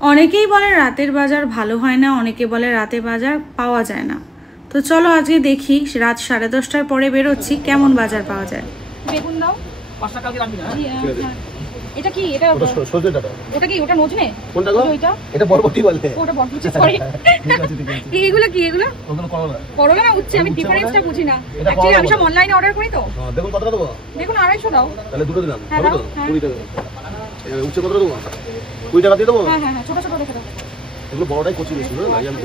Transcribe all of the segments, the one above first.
অনেকেই বলে রাতের বাজার ভালো হয় না, অনেকে বলে রাতে বাজার পাওয়া যায় না। তো চলো আজকে দেখি, রাত 10:30টার পরে বেরোচ্ছি, কেমন বাজার পাওয়া যায়। বেগুন দাও 5 টাকা দিয়ে রাখবি না। এটা কি? এটা সজনে ডাটা। ওটা কি? ওটা নজনে? কোনটা গো? ওইটা এটা বরবটি বলে। ওটা বরবটি, সরি। এইগুলো কি? এগুলো ওগুলো করলা। করলা না উচ্ছে, আমি ডিফারেন্সটা বুঝি না। অ্যাকচুয়ালি আমি সব অনলাইনে অর্ডার করি তো। দেখুন কত টাকা দেবো? দেখুন 250 দাও। তাহলে দুটো দিলাম। কত? 20 টাকা। উচ্ছে কত দেবো? 20 টাকা দিয়ে দেবো? হ্যাঁ হ্যাঁ, ছোট ছোট দেখে দাও। এগুলো বড়টাই কচি বেশি না, আমি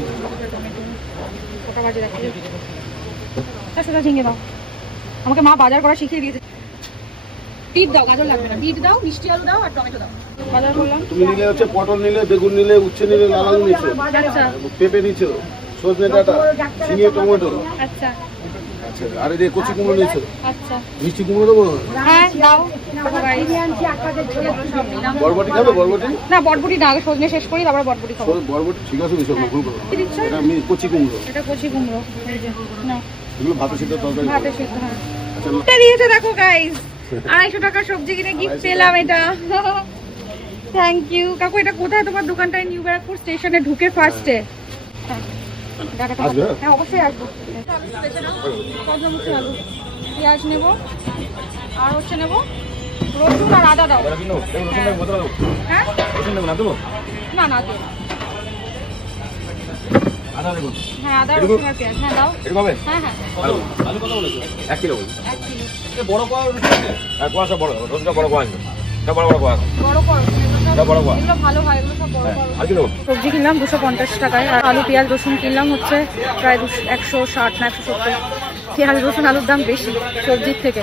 কত বাজে রাখছি। সেটা ঝিঙে দাও। আমাকে মা বাজার করা শিখিয়ে দিয়েছে। বিট দাও, গাজর লাগবে না। বিট দাও, মিষ্টি আলু দাও আর টমেটো দাও। বাজার করলাম। তুমি নিলে হচ্ছে পটল নিলে, বেগুন নিলে, উচ্ছে নিলে, লাল আলু নিছো। আচ্ছা। পেঁপে নিছো, সজনে ডাঁটা, ঝিঙে, টমেটো। আচ্ছা। আচ্ছা, আর এই কচি কুমড়ো নিছো। আচ্ছা। মিষ্টি কুমড়ো দেবো? হ্যাঁ দাও। বরবটি খাবে? বরবটি না, বরবটি না, আগে সজনে শেষ করি তারপর বরবটি খাবো। বরবটি ঠিক আছে, মিশো ভুল করো। এটা আমি কচি কুমড়ো। এটা কচি কুমড়ো। এই যে না, এগুলো ভাতে সিদ্ধ তরকারি। ভাতে সিদ্ধ, হ্যাঁ। আচ্ছা দিয়েছে দেখো গাইস, 250 টাকার সবজি কিনে গিফট পেলাম এটা। থ্যাংক ইউ কাকু। এটা কোথায় তোমার দোকানটা? নিউ ব্যারাকপুর স্টেশনে ঢুকে ফার্স্টে। হ্যাঁ অবশ্যই আসবো। আলু, পেঁয়াজ নেবো, আর হচ্ছে নেবো রসুন আর আদা দাও। হ্যাঁ না না দেবো। হ্যাঁ আদা রসুন আর পেঁয়াজ, হ্যাঁ দাও। হ্যাঁ হ্যাঁ। আলু কত বলেছো? 1 কিলো। 1 কিলো। এই বড় কোয়া আর কোয়াটা বড়, রসুনটা বড় কোয়া আছে। এটা বড় বড় কোয়া। বড় কোয়া। এটা বড় কোয়া। এগুলো ভালো হয়, এগুলো সব বড় বড়। আর কিলো সবজি কিনলাম 250 টাকায়, আর আলু পেঁয়াজ রসুন কিনলাম হচ্ছে প্রায় 160 না 170। পেঁয়াজ রসুন আলুর দাম বেশি সবজির থেকে।